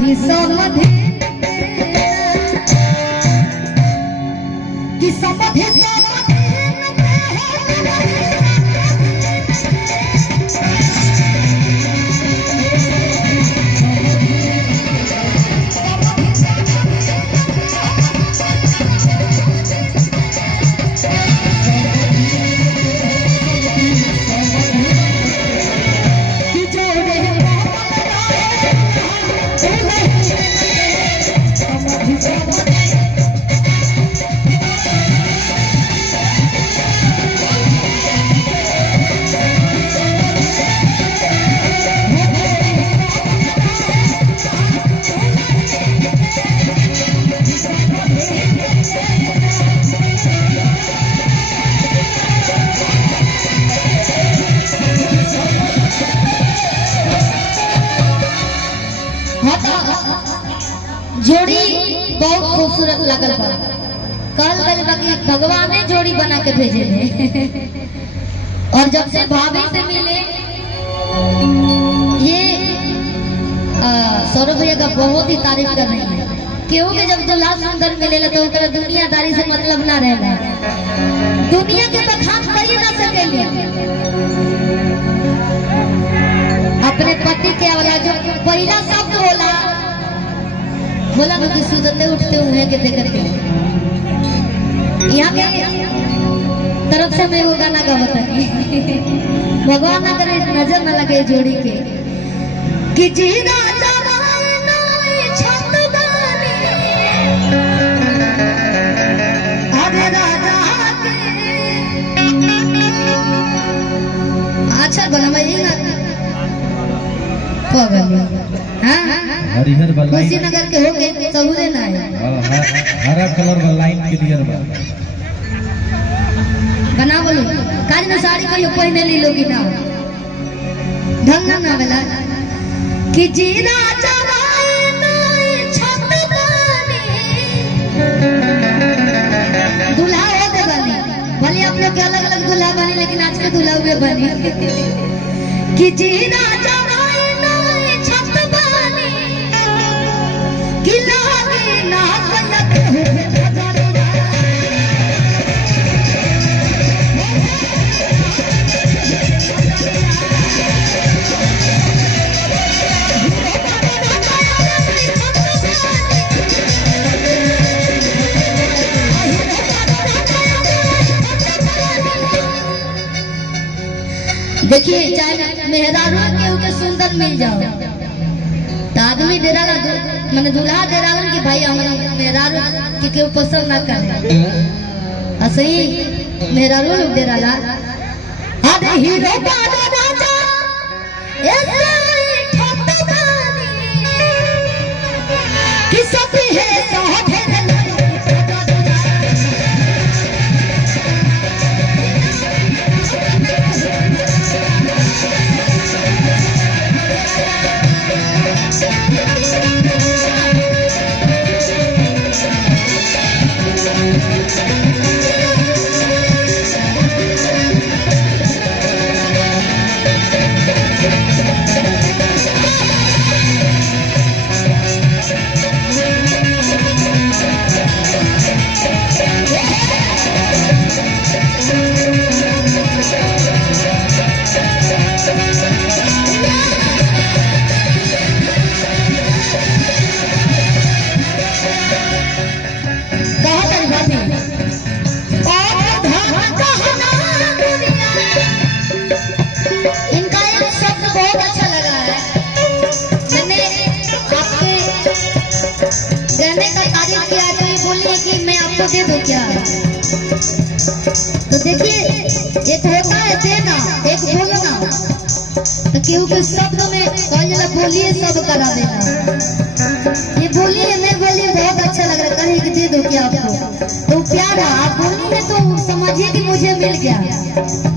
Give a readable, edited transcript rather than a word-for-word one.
समधि समधि कि समधि जोड़ी बहुत खूबसूरत लगल बा। कल मेरे बाकी भगवान ने जोड़ी बना के भेजे थे और जब से भाभी से मिले ये सौरभ भैया का बहुत ही तारीफ कर रही है। क्योंकि जब दूल्हा सुंदर मिले तो दुनियादारी से मतलब ना रहना, दुनिया के बखान कर ना सकेली। अपने पति के वाला जो पहला शब्द बोला तो कि सुतते उठते हुए के देखते यहाँ के तरफ से मैं वो गाना गाता भगवान ना करे नजर न लगे जोड़ी के कि जी राजा छत बानी अरे राजा अच्छा बना मैं हरिहर कुशीनगर के हो गए सबूरे ना है हरा कलर वाला लाइन क्लियर बना बोलो काज में साड़ी कोई पहने ली लोगी ना ढंग ना बेला कि जी राजा छत बानी दूल्हा हो दे बनी भले आप लोग के अलग अलग दूल्हा बनी लेकिन आज के दूल्हा हुए बनी कि जी राजा देखिए चाहे मेहरारू के सुंदर मिल जाओ तो आदमी डेरा मैंने दूल्हा डेरा कि भाई हमारे मेहरारू के केहू पसंद ना करे असही मेहरारू लोग डेरा ला अरे हीरो बाबा राजा ऐसे ठोक बानी कि सब है साथ दे दो क्या तो देखिए एक होता है देना एक बोलना तो केहू के शब्द में बोलिए सब करा देना ये बोलिए नहीं बोलिए बहुत अच्छा लग रहा है कहीं कि दे दो क्या आपको तो प्यार है आप बोलिए तो समझिए कि मुझे मिल गया।